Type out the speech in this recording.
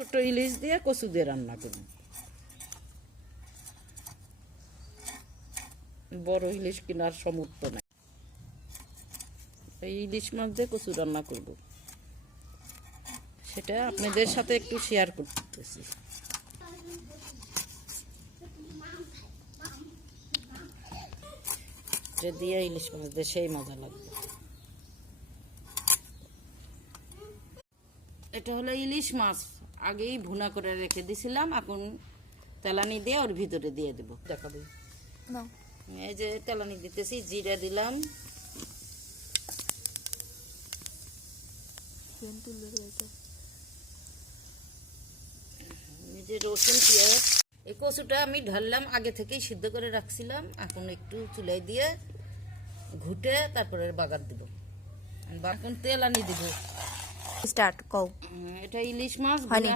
ছোট ইলিশ দিয়ে কচু দিয়ে রান্না করব। বড় ইলিশ কেনার সামর্থ্য নাই, এই ইলিশ মাছ দিয়ে কচু রান্না করব, সেটা আপনাদের সাথে একটু শেয়ার করতেছি। এটা দিয়ে ইলিশ মাছ দিয়ে সেই মজা লাগবে। এটা হলো ইলিশ মাছ, আগেই ভুনা করে রেখে দিছিলাম, এখন তেলানি দিয়ে ওর ভিতরে দিয়ে দেবো, দেখাবো। এই যে তেলানি দিতেছি, জিরা দিলাম, এই যে রসুন, পেঁয়াজ। এই কচুটা আমি ঢাললাম, আগে থেকেই সিদ্ধ করে রাখছিলাম, এখন একটু চুলাই দিয়ে ঘুটে তারপরে বাগার দিব। এখন তেলানি দিব। স্টার্ট কও। এটা ইলিশ মাছ হয়নি।